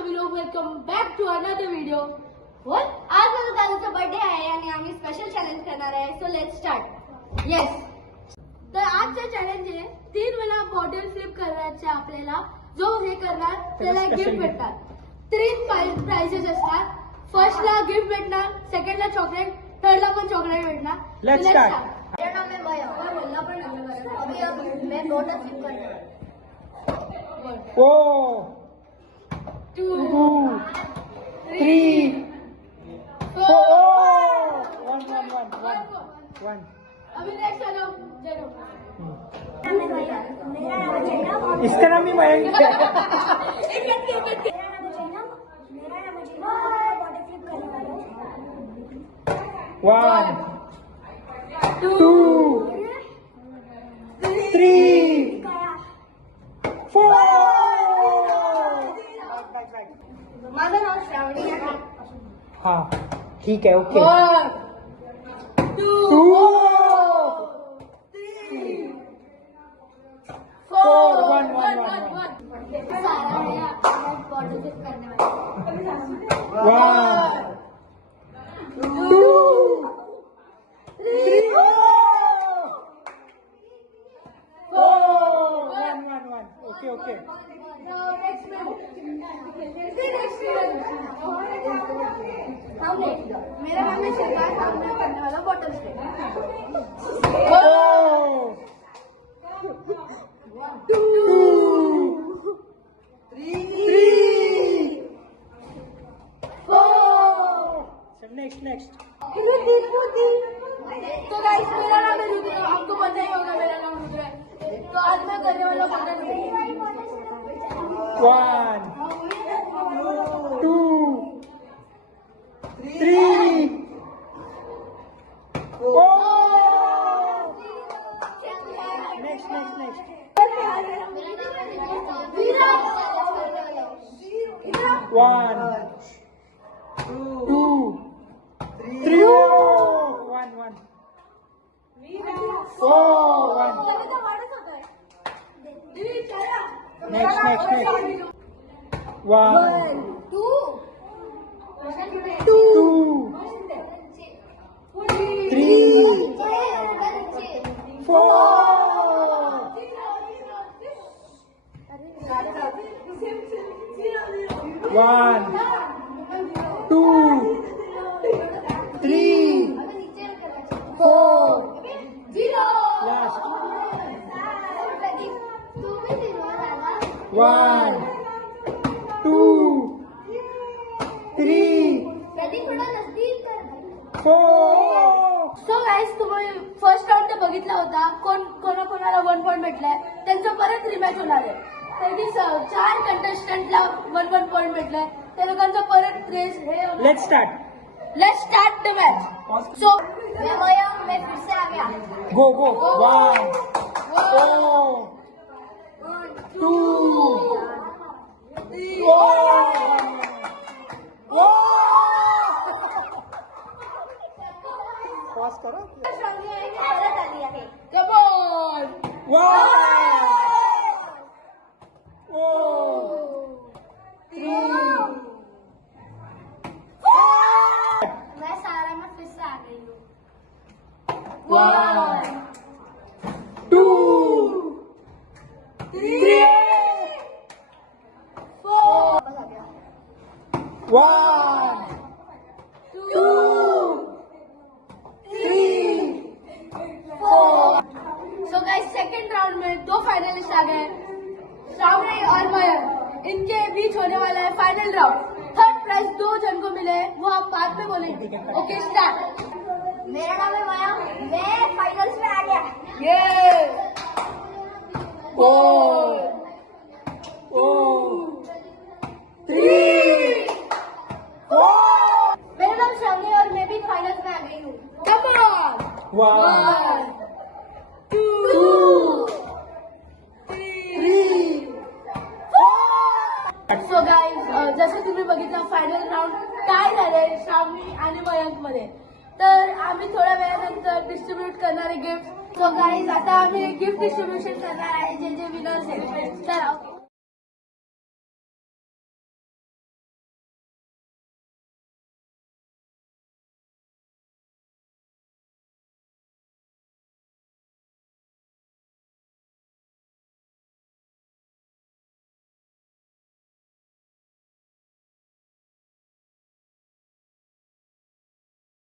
सभी लोग, welcome back to another video. आज माझा दादूचा बर्थडे आहे आणि आम्ही स्पेशल चॅलेंज करणार आहे. So let's start. येस, तर आजचं चॅलेंज आहे 3 वेळा बॉटल फ्लिप करायचे आपल्याला. जो हे करणार त्याला गिफ्ट भेटतात. 3 प्राइजेस असतात. फर्स्टला गिफ्ट भेटणार, सेकंडला चॉकलेट, थर्डला पण चॉकलेट भेटणार. Let's start. मेरा नाम है मया और बोलना पण अभी मैं बॉटल फ्लिप करने वाला हूं. 4 2 3 4 1 1 अभी नेक्स्ट चलो चलो। इसका नाम ही मयंक है. One, 2 3 4. माझं नाव श्रावणी आहे. हाँ ठीक है. ओके. 1 2 3 4 1 1 सारा है बॉटल फ्लिप करने वाला. 1 2 3 4 1 1 ओके ओके. मेरा नाम है शिल्पा. सामने करने वाला बॉटल फ्लिप. 2 3 4. नेक्स्ट. तो गाइस, मेरा नाम है रुद्र. आपको पता ही होगा मेरा नाम रुद्र है. तो आज मैं करने वाला bottle flip. 1 2 3 4. Next. 1 2 3 1 1 4 1. Next 1 2 3 4. 1 2 3 4. Last 1 2 3 4. So guys, तुम्ही फर्स्ट राऊंड तर बघितला होता. कोणाला 1 पॉइंट भेटलाय त्यांचं परत रिमॅच होणार आहे. पैकी 4 कंटेस्टंटला 1 पॉइंट भेटलाय. त्या लोकांचा परत रेस हे. Let's start the match. So मैं फिर से आ गया. गो 1 4 2 पॉज करो. परत आली आहे. Come on. 1 3 मैं सारा में फिर से आ गई हूँ. 1 2 3 वापस आ गया. 1 2 3 4. सो गाइस, सेकंड राउंड में 2 फाइनलिस्ट आ गए, श्रावणी और मयंक. इनके बीच होने वाला है फाइनल राउंड. थर्ड प्राइज 2 जन को मिले, वो आप बाद में बोलेंगे. Okay, start. मेरा नाम है माया. मैं फाइनल्स में आ गया. ये 4 3 4. मेरा नाम श्रावणी और मैं भी फाइनल्स में आ गई हूँ. Come on. 1 2 3 सो गाइस, जसं तुम्ही बघितलं फायनल राऊंड काय झाले श्रावणी आणि मयंक मध्ये. तर आम्ही थोड्या वेळानंतर डिस्ट्रीब्यूट करणारे गिफ्ट. सो गाइस, आता आम्ही गिफ्ट डिस्ट्रीब्युशन करणार आहे जे विनर्स आहेत. तर